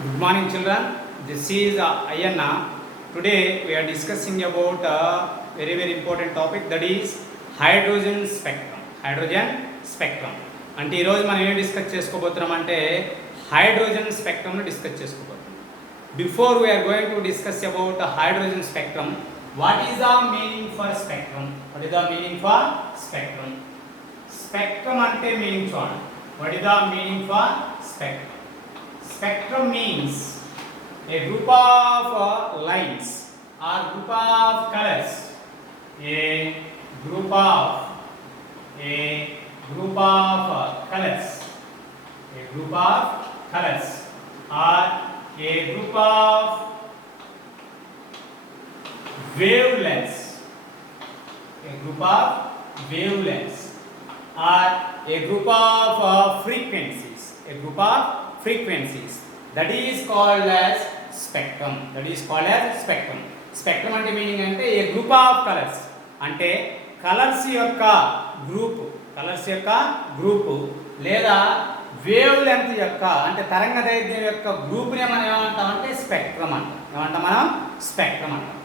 Good morning, children. This is Ayanna. Today we are discussing about a very important topic, that is hydrogen spectrum. Hydrogen spectrum. అంటే ఈరోజు మనం ఏం discuss చేసుకోబోతున్నాం అంటే hydrogen స్పెక్ట్రమ్ను discuss చేసుకోబోతున్నాం. Before we're going to discuss about hydrogen spectrum, what is the meaning for spectrum? What is the meaning for spectrum? Spectrum అంటే meaning చూడండి. What is the meaning for spectrum? Spectrum means a group of lines or group of colors. A group of colors. A group of colors or a group of wavelengths. A group of wavelengths or a group of frequencies. A group of frequencies, that is called as spectrum. That is called as spectrum. Spectrum అంటే మీనింగ్ అంటే ఏ group of colours, అంటే కలర్స్ యొక్క గ్రూపు లేదా wave length యొక్క అంటే తరంగ దైర్ఘ్యం యొక్క గ్రూప్ని మనం ఏమంటామంటే స్పెక్ట్రమ్ అంటాం. ఏమంటాం మనం? స్పెక్ట్రమ్ అంటాం.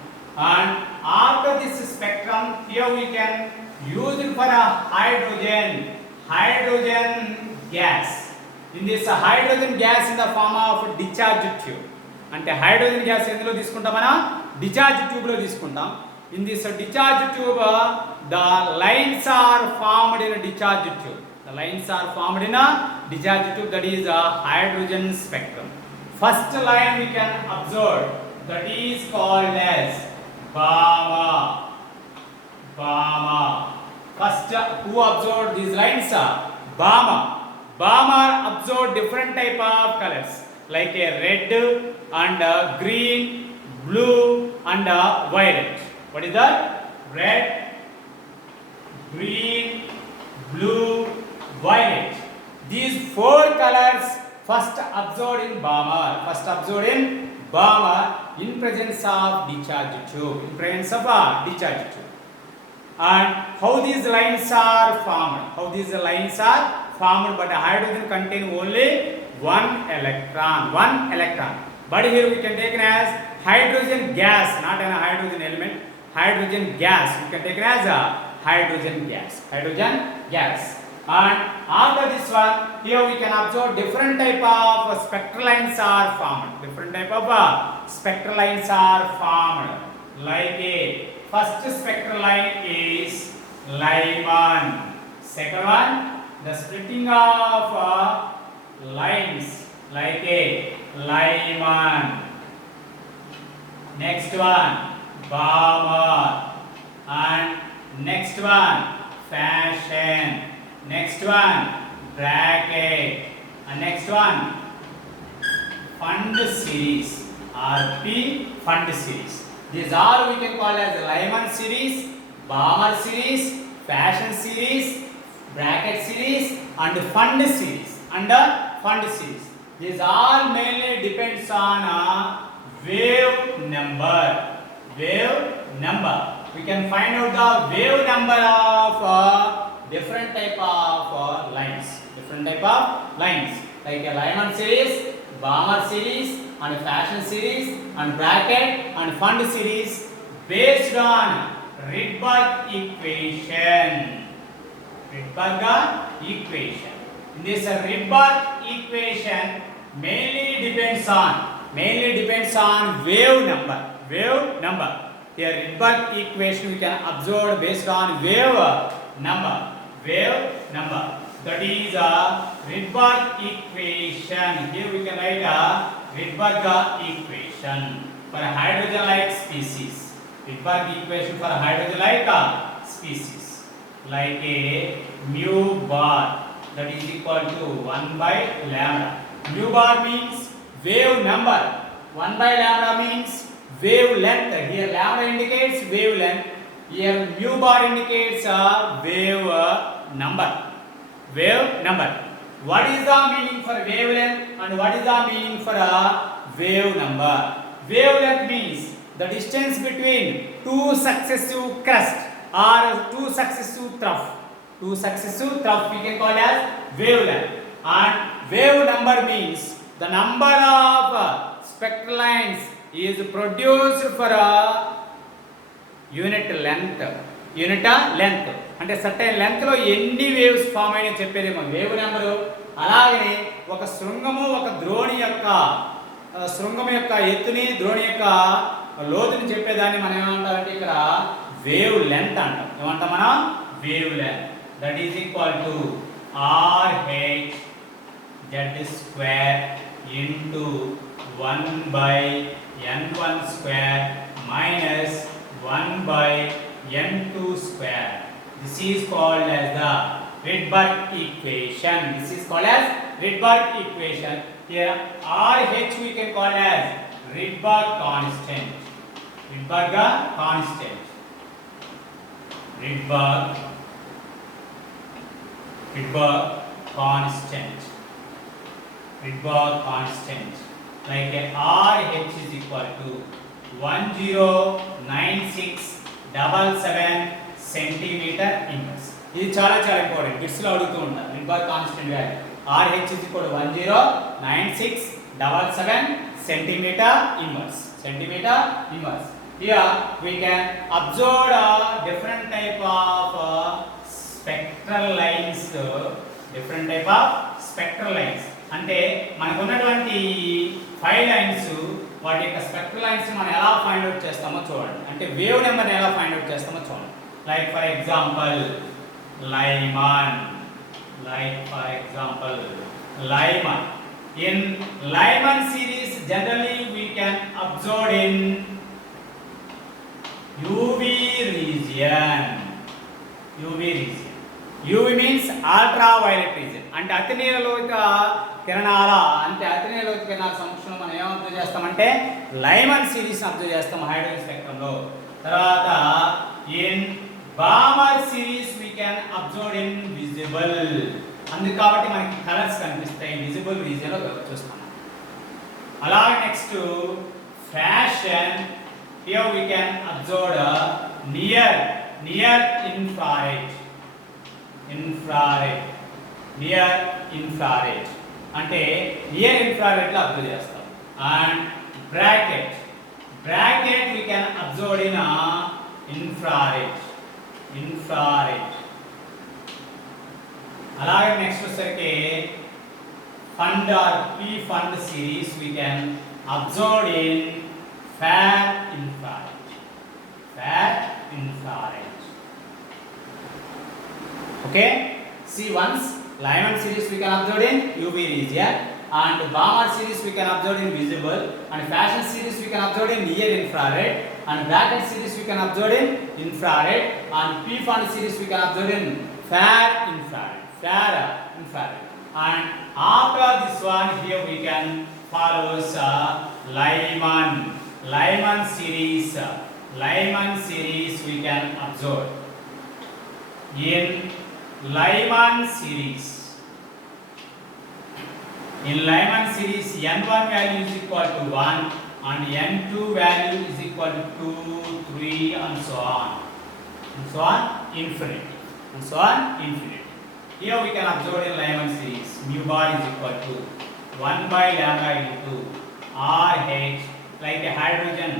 And after this spectrum here we can use it for hydrogen gas. In this hydrogen gas in the form of discharge tube. అంటే హైడ్రోజన్ గ్యాస్ ఎందులో తీసుకుంటాం? మనం డిశ్చార్జ్ ట్యూబ్ లో తీసుకుంటాం. In this discharge tube the lines are formed in discharge tube. The lines are formed in discharge tube, that is hydrogen spectrum. First line we can observe, that is called as Balmer. First who observed these lines? Balmer. Balmer observed different type of colors like a red and green, blue and violet. What is that? Red, green, blue, violet. These four colors first observed in Balmer. In presence of discharge tube. And how these lines are formed? But hydrogen contain only one electron. But here we can take it as hydrogen gas, not an hydrogen element. Hydrogen gas we can take it as a hydrogen gas. And after this one, here we can observe different type of spectral lines are formed. Like a first spectral line is Lyman. Second one, the splitting of lines like a Lyman. Next one, Balmer. And next one, Fashion. Next one, Bracket. And next one, Fund series, RP Fund series. These are we can call as Lyman series, Balmer series, Fashion series, Bracket series and Fund series. These all mainly depends on wave number. We can find out the wave number of different type of lines. Like a Lyman series, Balmer series and Fashion series and Bracket and Fund series based on Rydberg equation. In this Rydberg equation mainly depends on wave number. Here Rydberg equation we can observe based on wave number. That is Rydberg equation. Here we can write Rydberg equation for hydrogen-like species. Rydberg equation for hydrogen-like species. Like a mu bar, that is equal to 1 by lambda. Mu bar means wave number. 1 by lambda means wavelength. Here lambda indicates wavelength. Here mu bar indicates wave number. What is the meaning for wavelength and what is the meaning for wave number? Wavelength means the distance between two successive crests or two successive trough we can call as wavelength. And wave number means the number of spectral lines is produced for a unit length. అంటే certain length లో ఎన్ని waves form అయినా చెప్పేదేమో wave number. అలాగే ఒక శృంగము ఒక ద్రోణి యొక్క శృంగం యొక్క ఎత్తుని ద్రోణి యొక్క లోతుని చెప్పేదాన్ని మనం ఏమంటామంటే ఇక్కడ వేవ్ లెంత్ అంటాం. ఏమంటాం మనం? Wave length. That is equal to RH z square into 1 by n1 square minus 1 by n2 square. This is called as the Rydberg equation. This is called as Rydberg equation. Here RH we can call as Rydberg constant. Rydberg constant. Rydberg constant. Rydberg constant. Like RH is equal to 109677 centimeter inverse. ఇది చాలా important. Bits లో అడుగుతూ ఉంటారు. Rydberg constant value RH is equal to 109677 centimeter inverse. Here we can observe a different type of spectral lines. అంటే మనకు ఉన్నటువంటి 5 లైన్స్ వాటి యొక్క స్పెక్ట్రల్ లైన్స్ మనం ఎలా ఫైండ్ అవుట్ చేస్తామో చూడండి. అంటే వేవ్ నెంబర్ ఎలా ఫైండ్ అవుట్ చేస్తామో చూడండి. Like for example Lyman. In Lyman series generally we can observe in UV region. UV means ultraviolet region. అంటే అతినీలలోహిత కిరణాల సమక్షంలో మనం ఏం అబ్జర్వ్ చేస్తామంటే లైమన్ సిరీస్ అబ్జర్వ్ చేస్తాం హైడ్రోజన్ స్పెక్ట్రమ్ లో. తర్వాత ఇన్ Balmer series we can observe in visible. అందుకు కాబట్టి మనకి కలర్స్ కనిపిస్తాయి విజిబుల్ రీజియన్ లో చూస్తాం. అలాగే next fashion. Here we can observe near infrared. అంటే నియర్ ఇన్ఫ్రారెడ్ లో అబ్జర్వ్ చేస్తాం. And bracket we can observe in infrared. అలాగే నెక్స్ట్ వచ్చేసరికి fund are P fund series we can observe in fair infrared. Okay, see once Lyman series we can observe in UV region, and Balmer series we can observe in visible, and Fashion series we can observe in near infrared, and Bracket series we can observe in infrared, and P fund series we can observe in fair infrared. And after this one here we can follow Lyman series we can observe in Lyman series n1 value is equal to 1 and n2 value is equal to 2, 3 and so on infinity. Here we can observe in Lyman series mu bar is equal to 1 by lambda into RH. Like a hydrogen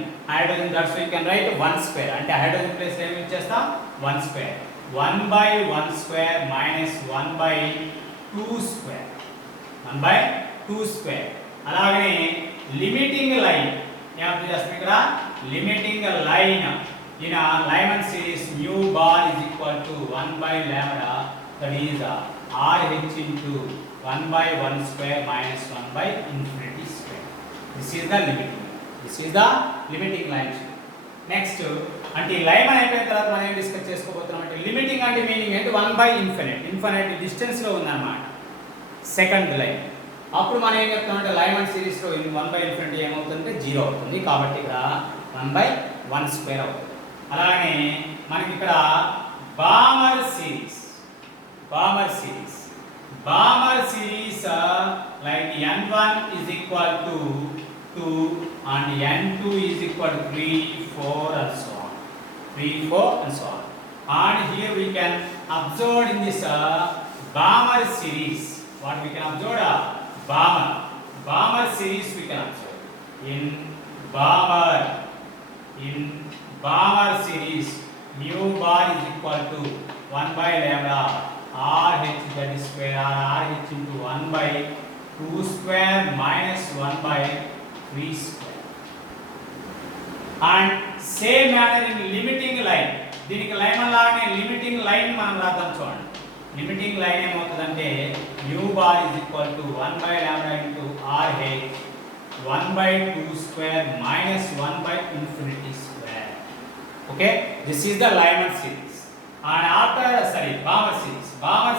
that's why you can write 1 square. అంటే hydrogen place ఏమి ఇచ్చేస్తాం 1 square. 1 by 1 square minus 1 by 2 square. అలాగే limiting line ఏమవుతుంది చేస్తాం ఇక్కడ limiting line in Lyman series mu bar is equal to 1 by lambda, that is RH into 1 by 1 square minus 1 by infinity square. This is the limiting line. Next అంటే Lyman అయిపోయిన తర్వాత మనం ఏం discuss చేసుకోబోతున్నాం అంటే లిమిటింగ్ అంటే మీనింగ్ ఏంటి 1 by ఇన్ఫినిట్ డిస్టెన్స్ లో ఉందన్నమాట సెకండ్ లైన్. అప్పుడు మనం ఏం చెప్తామంటే Lyman సిరీస్ లో 1 by ఇన్ఫినిటీ ఏమవుతుందంటే 0 అవుతుంది. కాబట్టి ఇక్కడ 1 by 1 స్క్వేర్ అవుతుంది. అలాగే మనకి ఇక్కడ Balmer series like n1 is equal to 2 and n2 is equal to 3, 4 and so on. And here we can observe in this Balmer series what we can observe Balmer series we can observe. In Balmer series, mu bar is equal to 1 by lambda RH, that is square RH into 1 by 2 square minus 1 by 3 square. And same manner in limiting line. దీనికి లైన్ లాగానే limiting line మనం రాద్దాం చూడండి. Limiting line ఏమవుతుందంటే mu bar is equal to 1 by lambda into RH 1 by 2 square minus 1 by infinity square. Okay, this is the Lyman series. And after Balmer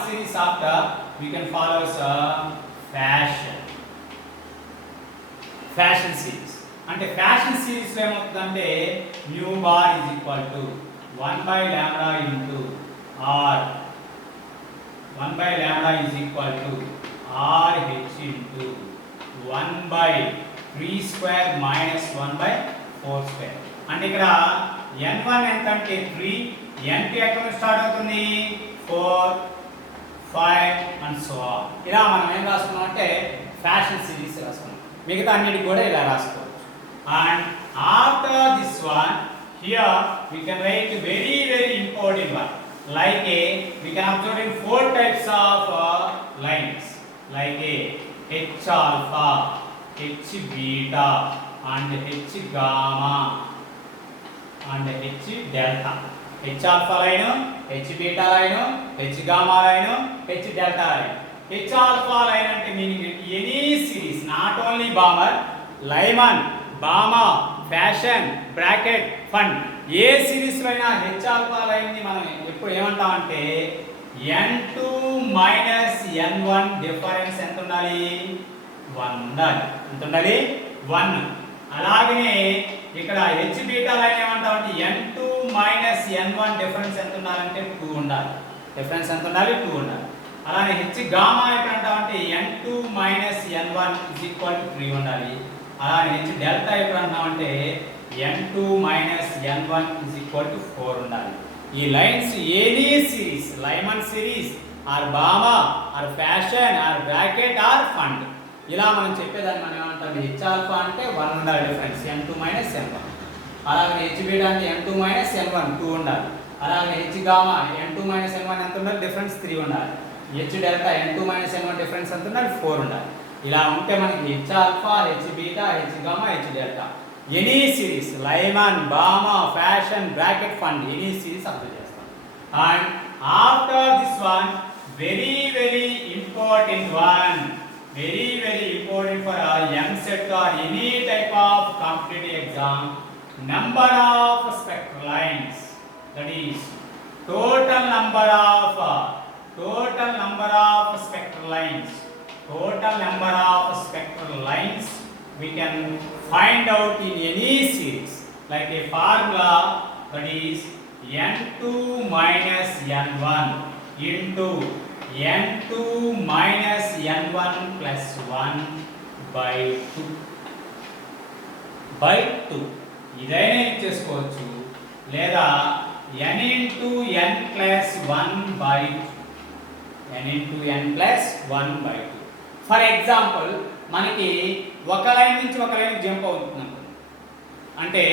series after we can follow fashion series. అంటే fashion series లో ఏమవుతుందంటే mu bar is equal to 1 by lambda into r 1 by lambda is equal to RH into 1 by 3 square minus 1 by 4 square. అంటే ఇక్కడ n1 ఎంత అంటే 3, n2 ఎక్కడ స్టార్ట్ అవుతుంది 4, 5 and so on. ఇలా మనం ఏం రాసుకున్నాం అంటే ఫ్యాషన్ సిరీస్ రాసుకున్నాం. మిగతా అన్నిటికి కూడా ఇలా రాసుకోవచ్చు. And after this one, here we can write very important one. Like we can observe in 4 types of lines. Like H alpha, H beta, and H gamma, and H delta. H alpha line, H beta line, H gamma line, H delta line. H alpha line అంటే meaning any series, not only Balmer, Lyman, Balmer, Fashion, Bracket, Fund. ఏ సిరీస్ లో అయినా H alpha line ని మనం ఎప్పుడు ఏమంటామంటే n2 minus n1 difference ఎంత ఉండాలి 1 ఉండాలి. ఎంత ఉండాలి 1. అలాగనే ఇక్కడ H బీటా లైన్ ఏమంటామంటే n2 మైనస్ n1 డిఫరెన్స్ ఎంత ఉండాలంటే 2 ఉండాలి. డిఫరెన్స్ ఎంత ఉండాలి 2 ఉండాలి. అలానే H గామా ఎక్కడ అంటామంటే n2 మైనస్ n1 3 ఉండాలి. అలానే H డెల్టా ఎక్కడ అంటామంటే n2 minus n1 is equal to 4 ఉండాలి. ఈ lines any series, Lyman series or Balmer or Paschen or Brackett or Pfund, ఇలా మనం చెప్పేదాన్ని మనం ఏమంటాం H ఆల్ఫా అంటే 1 ఉండాలి డిఫరెన్స్ n2 minus n1. అలాగే H బీటా అంటే n2 minus n1 2 ఉండాలి. అలాగే H gamma n2 minus n1 ఎంత ఉండాలి డిఫరెన్స్ 3 ఉండాలి. H delta n2 minus n1 difference ఎంత ఉండాలి 4 ఉండాలి. ఇలా ఉంటే మనకి H alpha, H beta, H gamma, H delta any series, Lyman, Balmer, Paschen, Brackett, Pfund any series apply చేస్తాం. And after this one very important one, very important for MCET or any type of competitive exam, number of spectral lines, that is total number of spectral lines, we can find out in any series, like a formula, that is n2 minus n1 into n2 minus n1 plus 1 by 2 ఇదైనా ఇచ్చేసుకోవచ్చు, లేదా n into n plus 1 by 2. For example మనకి ఒక లైన్ నుంచి ఒక line jump అవుతుంది అనుకోండి, అంటే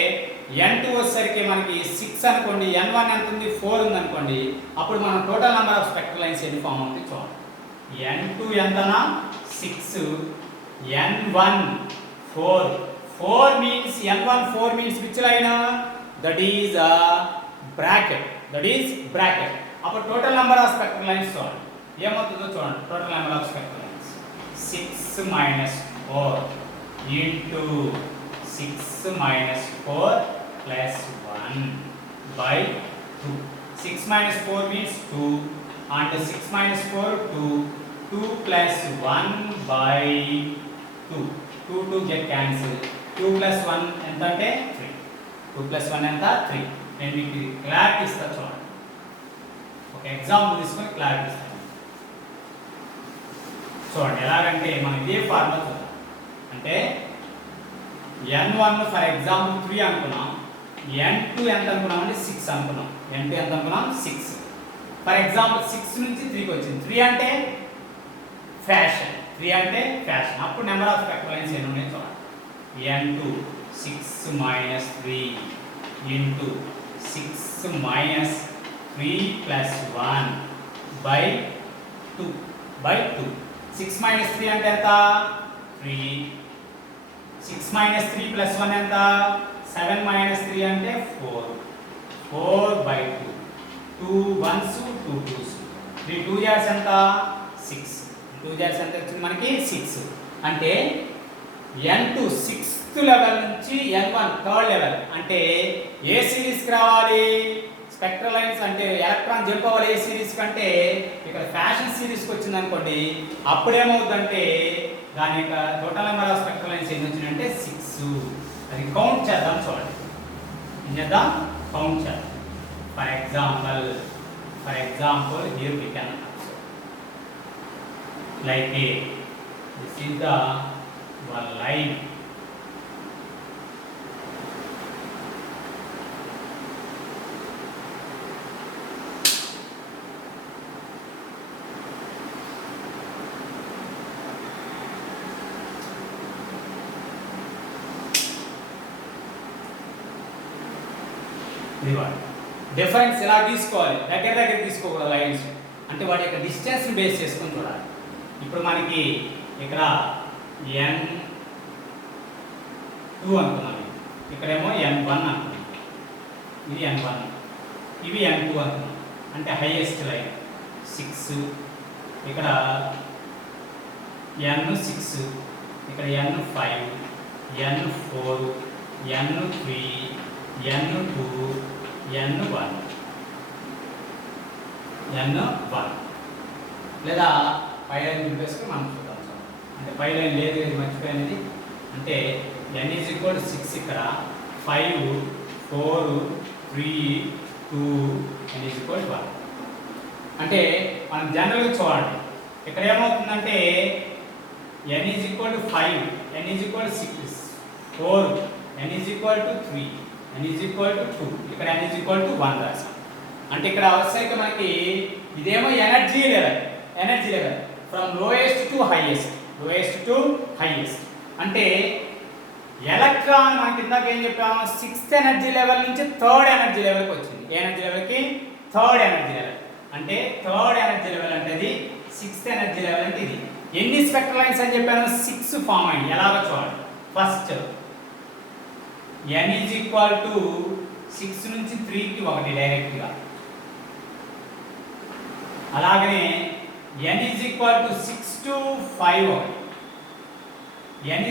n2 వచ్చేసరికి మనకి 6 అనుకోండి, n1 ఎంత ఉంది 4 ఉంది అనుకోండి, అప్పుడు మనం total number of spectral lines ఎన్ని ఫామ్ అవుతుంది చూడండి. n2 ఎంతనా 6, n1 4 means n1 4 means which line? That is bracket. అప్పుడు total number of spectral lines చూడండి ఏమవుతుందో చూడండి. Total number of spectral lines 6 minus 4 into 6 minus 4 plus 1 by 2. 6 minus 4 means 2 and 6 minus 4 2 plus 1 by 2 get cancelled. 2 plus 1 ఎంత అంటే 3. 2 plus 1 ఎంత 3. నేను మీకు క్లారిటీ ఇస్తా చూడండి, ఒక ఎగ్జాంపుల్ తీసుకొని క్లారిటీ ఇస్తాను చూడండి. ఎలాగంటే మనం ఇదే ఫార్ములా చూద్దాం. అంటే n1 ఫర్ ఎగ్జాంపుల్ 3 అనుకున్నాం, n2 ఎంత అనుకున్నాం అంటే 6 అనుకున్నాం. n2 ఎంత అనుకున్నాం 6. ఫర్ ఎగ్జాంపుల్ 6 నుంచి 3కి వచ్చింది. 3 అంటే ఫ్యాషన్, 3 అంటే ఫ్యాషన్. అప్పుడు నెంబర్ ఆఫ్ స్పెక్ట్రల్ లైన్స్ ఎన్ని ఉన్నాయో చూడండి. n2 6 minus 3 into 6 minus 3 plus 1 by 2 by 2. 6 minus 3 అంటే ఎంత? 3. 6 minus 3 plus 1 ఎంత? 7 minus 3 అంటే 4. 4 by 2. 2 ones 2 twos. 3 2 years ఎంత? 6. 2 years ఎంత వచ్చింది మనకి? 6. అంటే n2 6th లెవెల్ నుంచి n1 థర్డ్ లెవెల్ అంటే ఏ సిరీస్కి రావాలి? స్పెక్ట్రల్ లైన్స్ అంటే ఎలక్ట్రాన్ జంప్ అవ్వాలి ఏ సిరీస్ కంటే ఇక్కడ ఫ్యాషన్ సిరీస్కి వచ్చింది అనుకోండి. అప్పుడు ఏమవుతుందంటే దాని యొక్క total number of spectral lines ఎన్ని వచ్చినాయంటే 6. అది కౌంట్ చేద్దాం చూడండి. ఏం చేద్దాం? కౌంట్ చేద్దాం. For example here we can like this is the one line. Difference ఎలా తీసుకోవాలి? దగ్గర తీసుకోకూడదు లైన్స్ అంటే వాటి యొక్క డిస్టెన్స్ బేస్ చేసుకొని చూడాలి. ఇప్పుడు మనకి ఇక్కడ n2 అనుకున్నాం, ఇక్కడేమో n1 అనుకున్నాం, ఇది n1, ఇవి n2 అనుకున్నాం. అంటే హైయెస్ట్ లైన్ 6, ఇక్కడ n6, ఇక్కడ n5, n4, n3, n2, n1 లేదా పై లైన్ చూపేసుకుని మనం చూద్దాం. అంటే పై లైన్ లేదు, ఇది మర్చిపోయినది. అంటే n = 6 ఇక్కడ 5 4 3 2 n = 1. అంటే మనం జనరల్గా చూడండి ఇక్కడ ఏమవుతుందంటే n = 5, n = 6, 4, n = 3, n = 2, ఇక్కడ n = 1 రాసాం. అంటే ఇక్కడ వచ్చేసరికి మనకి ఇదేమో energy level from lowest to highest. అంటే ఎలక్ట్రాన్ మనకి ఇందాక ఏం చెప్పాము? 6th ఎనర్జీ లెవెల్ నుంచి 3rd ఎనర్జీ లెవెల్కి వచ్చింది. ఏ ఎనర్జీ లెవెల్కి? 3rd energy level. అంటే 3rd ఎనర్జీ లెవెల్ అంటే ఇది 6th ఎనర్జీ లెవెల్ అంటే ఇది. ఎన్ని స్పెక్ట్రల్ లైన్స్ అని చెప్పాను? 6 ఫామ్ అయింది. ఎలాగో చూడండి. ఫస్ట్ n = 6 నుంచి 3కి 1 డైరెక్ట్గా. అలాగనే n = 6 to 5 ఒకటి, n =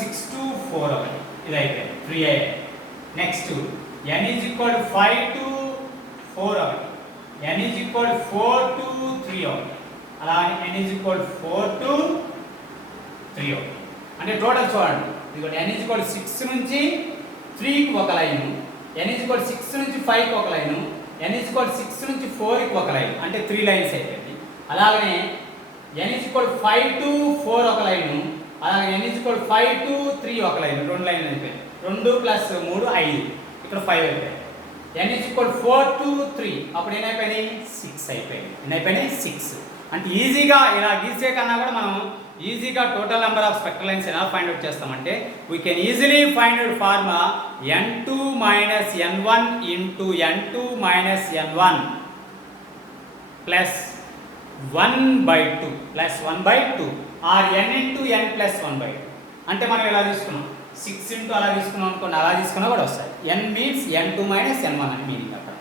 6 to 4 ఒకటి, ఇది అయిపోయింది 3 అయ్యాయి. నెక్స్ట్ n = 5 to 4 ఒకటి, n = 4 to 3 ఒకటి, అలాగే n = 4 to 3 ఒకటి. అంటే టోటల్ చూడండి, ఇదిగోండి n = 6 నుంచి 3కి ఒక లైను, n = 6 నుంచి 5కి ఒక లైను, n = 6 నుంచి 4కి ఒక లైన్, అంటే 3 లైన్స్ అయిపోయింది. అలాగనే n = 5 to 4 ఒక లైను, అలాగే n = 5 to 3 ఒక లైన్, 2 లైన్లు అయిపోయింది. 2 + 3 5, ఇక్కడ 5 అయిపోయింది. n = 4 to 3 అప్పుడు ఏమైపోయినాయి? 6 అయిపోయింది. ఎన్నైపోయినాయి? 6. అంటే ఈజీగా ఇలా గీసే కన్నా కూడా మనం ఈజీగా total number of spectral lines ఎలా ఫైండ్ అవుట్ చేస్తామంటే we can easily find out formula n2 - n1 into n2 - n1 plus 1/2 plus 1/2 or n into n plus 1/2. అంటే మనం ఎలా తీసుకున్నాం? 6 into అలా తీసుకున్నాం అనుకోండి, అలా తీసుకున్నా కూడా వస్తాయి. n means n2 - n1 అని మీనింగ్ అక్కడ.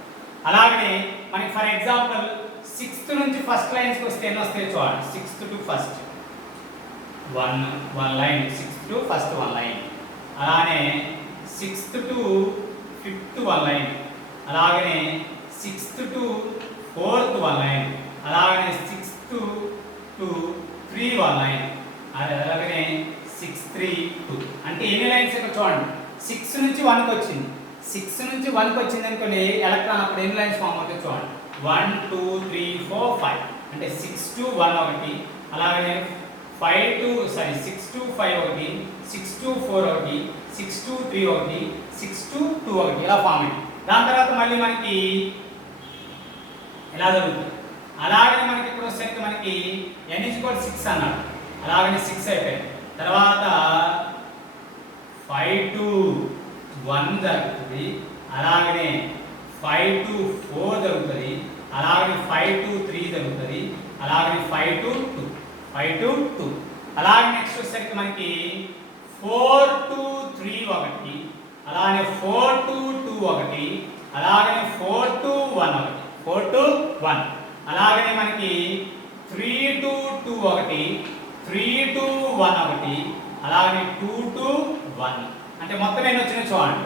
అలాగనే మనకి ఫర్ ఎగ్జాంపుల్ 6th నుంచి ఫస్ట్ లైన్స్కి వస్తే ఎన్ని వస్తాయి చూడండి. 6th to first one line, 6th to first one line, అలానే 6th to 5th one line, అలాగనే 6th to 4th one line, అలాగనే 6th to 3 one line, అలాగనే 6 3 2. అంటే ఎన్ని లైన్స్ ఇక్కడ చూడండి. 6 నుంచి 1కి వచ్చింది, 6 నుంచి 1కి వచ్చింది అనుకోండి ఎలక్ట్రాన్, అప్పుడు ఎన్ని లైన్స్ ఫామ్ అవుతాయి చూడండి. 1 2 3 4 5, అంటే 6 to 1 ఒకటి, అలాగనే 6 to 5 ఒకటి, 6 to 4 ఒకటి, 6 to 3 ఒకటి, 6 to 2 ఒకటి, ఇలా ఫామ్ అయింది. దాని తర్వాత మళ్ళీ మనకి ఇలా జరుగుతుంది. అలాగే మనకి ఇప్పుడు వచ్చేసరికి మనకి n = 6 అన్నాడు. అలాగనే 6 అయిపోయింది. తర్వాత 5 to 1 జరుగుతుంది, అలాగనే 5 to 4 జరుగుతుంది, అలాగనే 5 to 3 జరుగుతుంది, అలాగనే 5 to 2 అలాగే నెక్స్ట్ వచ్చేసరికి మనకి 4 to 3 ఒకటి, అలాగే 4 to 2 ఒకటి, అలాగే 4 to 1 ఒకటి, 4 to 1 అలాగనే మనకి 3 to 2 ఒకటి, 3 to 1 ఒకటి, అలాగే 2 to 1 అంటే మొత్తం ఎన్ని వచ్చినాయి చూడండి.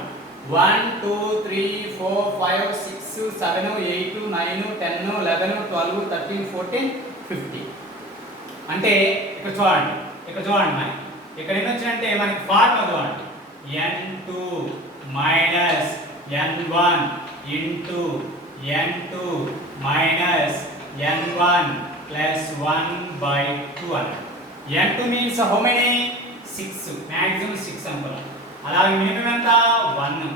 1 2 3 4 5 6 7 8 9 10 11 12 13 14 15 అంటే ఇక్కడ చూడండి మనకి ఇక్కడ ఎన్ని వచ్చినాయంటే మనకి ఫార్ములా చూడండి. n2 minus n1 into n2 minus n1 plus 1/2 అని. n2 మీన్స్ హౌ మెనీ 6, మాక్సిమం 6 అనుకున్నాం. అలాగే మినిమం ఎంత 1,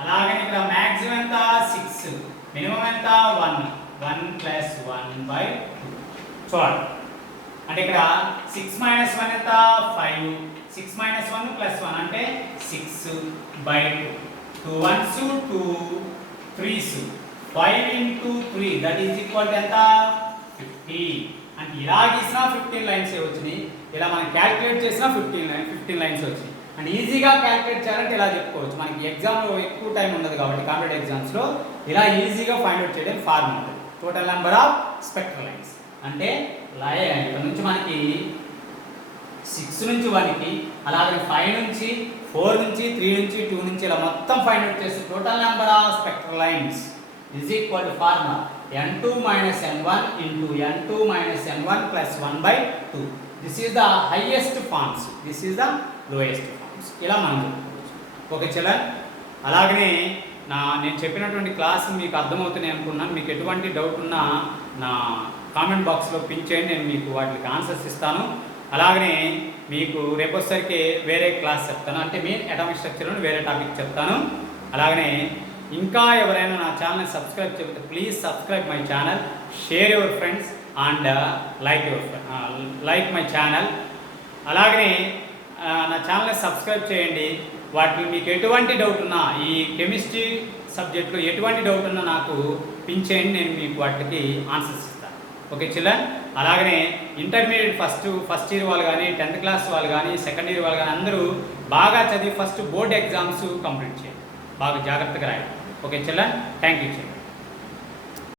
అలాగే ఇక్కడ మాక్సిమం ఎంత 6, మినిమం ఎంత 1 ప్లస్ 1/2 చూడండి. అంటే ఇక్కడ 6 మైనస్ 1 ఎంత 5, 6 మైనస్ 1 ప్లస్ 1 అంటే 6/2, 2 1s 2 3s 5 into 3 దట్ ఈజ్ ఈక్వల్ టు ఎంత 50. అంటే ఇలా గీసినా 15 లైన్స్ వచ్చినాయి, ఇలా మనం క్యాలిక్యులేట్ చేసినా 15 లైన్స్ వచ్చినాయి. అంటే ఈజీగా క్యాలిక్యులేట్ చేయాలంటే ఇలా చెప్పుకోవచ్చు. మనకి ఎగ్జామ్లో ఎక్కువ టైం ఉండదు కాబట్టి కాంపిటేటివ్ ఎగ్జామ్స్లో ఇలా ఈజీగా ఫైండ్ అవుట్ చేయడం formula total number of spectral lines. అంటే ఇక్కడ నుంచి మనకి 6 నుంచి 1కి, అలాగే 5 నుంచి 4 నుంచి 3 నుంచి 2 నుంచి ఇలా మొత్తం ఫైండ్ అవుట్ చేస్తే total number of spectral lines is equal to formula n2 minus n1 into n2 minus n1 plus 1/2. This is the highest forms, this is the lowest forms. ఇలా మనం చెప్పుకోవచ్చు. ఓకే చిల్డ్రన్, అలాగనే నేను చెప్పినటువంటి క్లాస్ మీకు అర్థమవుతున్నాయి అనుకున్నాను. మీకు ఎటువంటి డౌట్ ఉన్నా నా కామెంట్ బాక్స్లో పిన్ చేయండి, నేను మీకు వాటికి ఆన్సర్స్ ఇస్తాను. అలాగనే మీకు రేపు వచ్చేసరికి వేరే క్లాస్ చెప్తాను, అంటే మెయిన్ అటామిక్ స్ట్రక్చర్లో వేరే టాపిక్ చెప్తాను. అలాగనే ఇంకా ఎవరైనా నా ఛానల్ని సబ్స్క్రైబ్ చేయకపోతే please subscribe my channel, share your friends and like my channel. అలాగనే నా ఛానల్ని సబ్స్క్రైబ్ చేయండి. వాటికి మీకు ఎటువంటి డౌట్ ఉన్నా, ఈ కెమిస్ట్రీ సబ్జెక్ట్లో ఎటువంటి డౌట్ ఉన్నా నాకు పిన్ చేయండి, నేను మీకు వాటికి ఆన్సర్స్ ఇస్తాను. ఓకే చిల్డ్రన్, అలాగనే ఇంటర్మీడియట్ ఫస్ట్ ఇయర్ వాళ్ళు కానీ, 10th క్లాస్ వాళ్ళు కానీ, సెకండ్ ఇయర్ వాళ్ళు కానీ అందరూ బాగా చదివి ఫస్ట్ బోర్డ్ ఎగ్జామ్స్ కంప్లీట్ చేయండి, బాగా జాగ్రత్తగా రాయండి. Okay children, thank you children.